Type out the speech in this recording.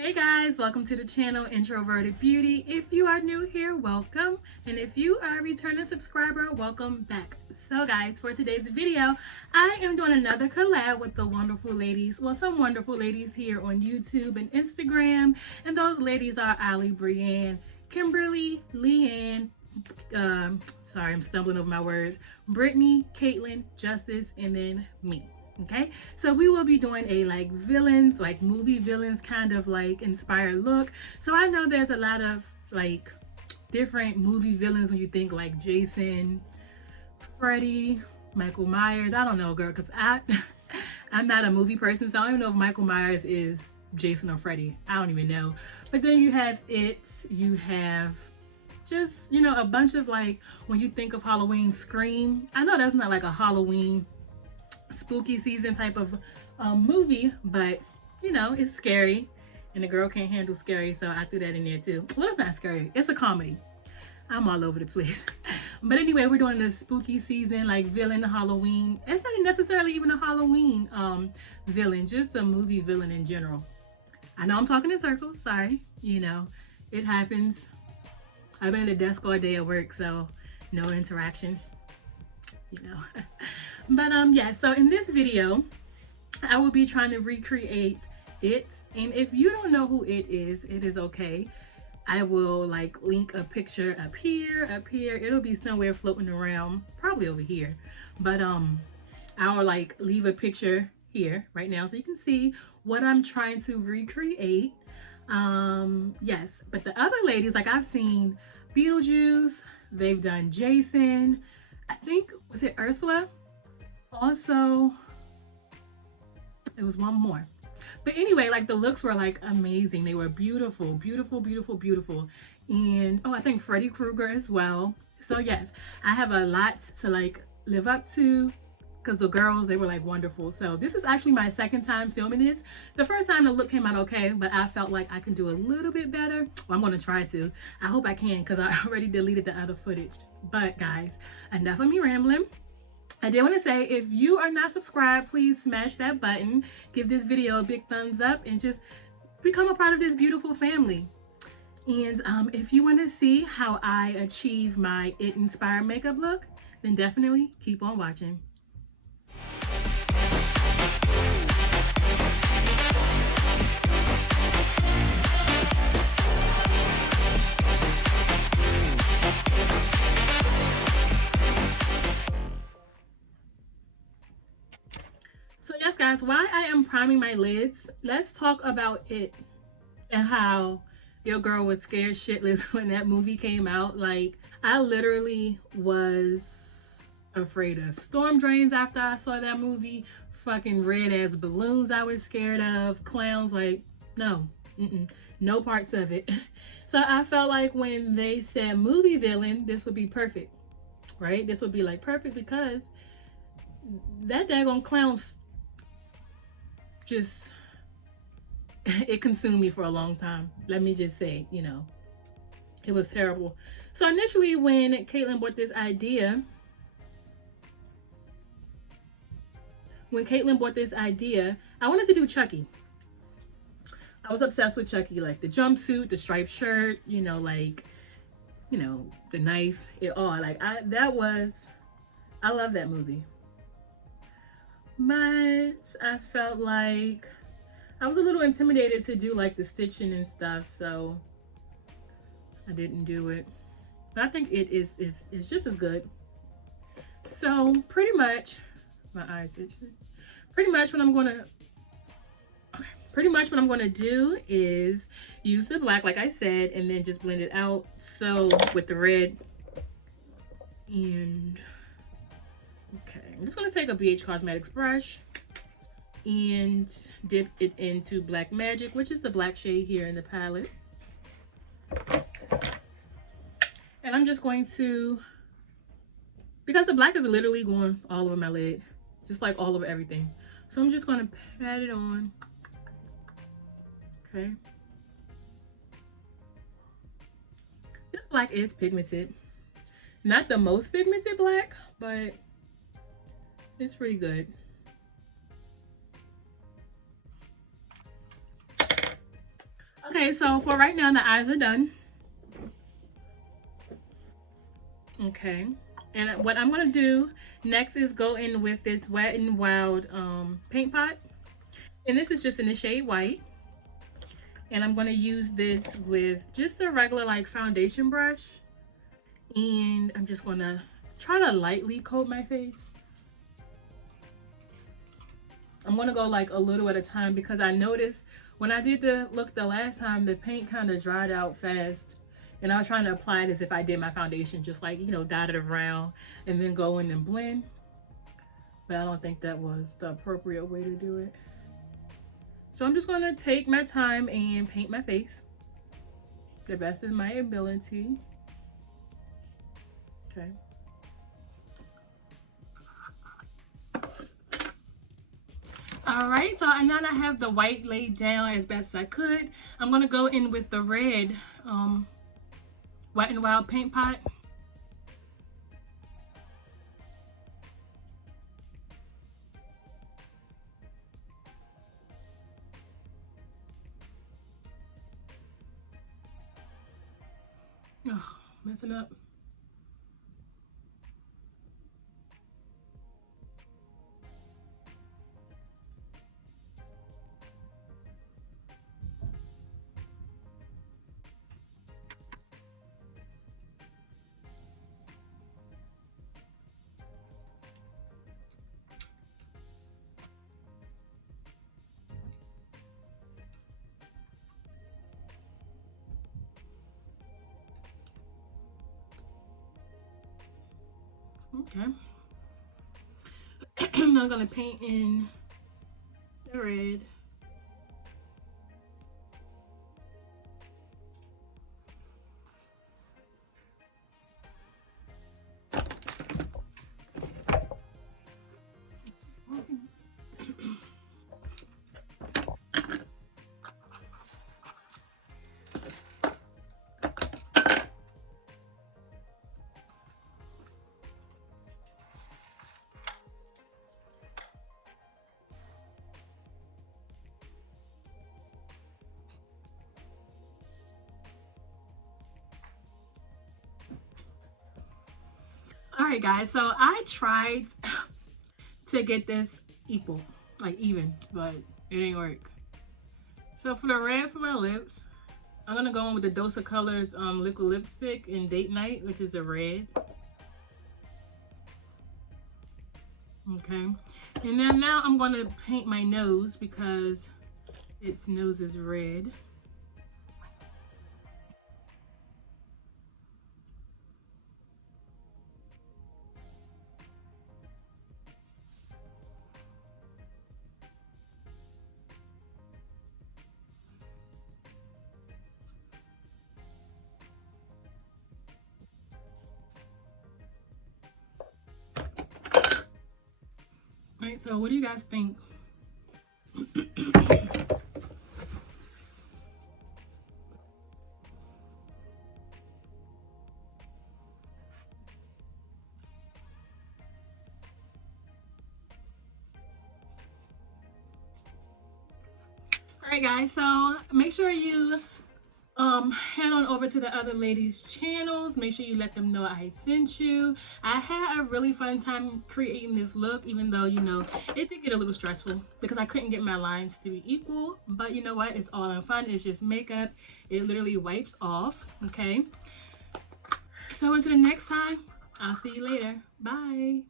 Hey guys, welcome to the channel Introverted Beauty. If you are new here, welcome. And if you are a returning subscriber, welcome back. So guys, for today's video, I am doing another collab with the wonderful ladies. Well, some wonderful ladies here on YouTube and Instagram. And those ladies are Ali, Brienne, Kimberly, Leanne, sorry, I'm stumbling over my words, Brittany, Caitlin, Justice, and then me. Okay, so we will be doing a like villains, like movie villains kind of like inspired look. So I know there's a lot of like different movie villains when you think like Jason, Freddy, Michael Myers. I don't know, girl, because I'm not a movie person, so I don't even know if Michael Myers is Jason or Freddy. I don't even know. But then you have It, you have just, you know, a bunch of like, when you think of Halloween, Scream. I know that's not like a Halloween spooky season type of movie, but you know, it's scary and the girl can't handle scary, so I threw that in there too. Well, it's not scary, it's a comedy. I'm all over the place. But anyway, we're doing the spooky season like villain Halloween. It's not necessarily even a Halloween villain, just a movie villain in general. I know I'm talking in circles, sorry, you know, it happens. I've been at the desk all day at work, so no interaction, you know. But yeah, so in this video I will be trying to recreate It, and if you don't know who It is okay. I will like link a picture up here, it'll be somewhere floating around, probably over here, but I'll like leave a picture here right now so you can see what I'm trying to recreate. Yes, but the other ladies, like I've seen Beetlejuice, they've done Jason, I think, was it Ursula? Also, it was one more. But anyway, like the looks were like amazing. They were beautiful, beautiful, beautiful, beautiful. And oh, I think Freddy Krueger as well. So yes, I have a lot to like live up to because the girls, they were like wonderful. So this is actually my second time filming this. The first time the look came out okay, but I felt like I can do a little bit better. Well, I'm gonna try to. I hope I can because I already deleted the other footage. But guys, enough of me rambling. I did want to say, if you are not subscribed, please smash that button, give this video a big thumbs up, and just become a part of this beautiful family. And if you want to see how I achieve my It inspired makeup look, then definitely keep on watching. So yes guys, while I am priming my lids, let's talk about It and how your girl was scared shitless when that movie came out. Like, I literally was afraid of storm drains after I saw that movie. Fucking red ass balloons I was scared of. Clowns, like, no. No parts of it. So I felt like when they said movie villain, this would be perfect. Right? This would be like perfect because that daggone clown just, it consumed me for a long time. Let me just say, you know, it was terrible. So initially when Caitlin brought this idea, I wanted to do Chucky. I was obsessed with Chucky, like the jumpsuit, the striped shirt, you know, like, you know, the knife, it all. Like, I love that movie. But I felt like I was a little intimidated to do like the stitching and stuff, so I didn't do it. But I think it is just as good. So pretty much, my eyes itching. Pretty much what I'm gonna do is use the black, like I said, and then just blend it out. So with the red, and okay, I'm just gonna take a BH Cosmetics brush and dip it into Black Magic, which is the black shade here in the palette. And I'm just going to, because the black is literally going all over my lid, just like all over everything. So I'm just going to pat it on. Okay. This black is pigmented. Not the most pigmented black, but it's pretty good. Okay, so for right now, the eyes are done. Okay, and what I'm gonna do next is go in with this Wet n Wild paint pot, and this is just in the shade white. And I'm gonna use this with just a regular like foundation brush, and I'm just gonna try to lightly coat my face. I'm gonna go like a little at a time because I noticed when I did the look the last time, the paint kind of dried out fast. And I was trying to apply it as if I did my foundation, just like, you know, dot it around and then go in and blend. But I don't think that was the appropriate way to do it. So I'm just gonna take my time and paint my face the best of my ability. Okay. All right, so now that I have the white laid down as best as I could, I'm gonna go in with the red Wet n Wild paint pot. Ugh, messing up. Okay. I'm now gonna paint in the red. All right, guys, so I tried to get this equal, like even, but it didn't work. So for the red for my lips, I'm gonna go in with the Dose of Colors liquid lipstick in Date Night, which is a red. Okay, and then now I'm gonna paint my nose because its nose is red. All right, so what do you guys think? All right, guys, so make sure you head on over to the other ladies' channels. Make sure you let them know I sent you. I had a really fun time creating this look, even though, you know, it did get a little stressful because I couldn't get my lines to be equal. But you know what? It's all in fun. It's just makeup. It literally wipes off. Okay. So until the next time, I'll see you later. Bye.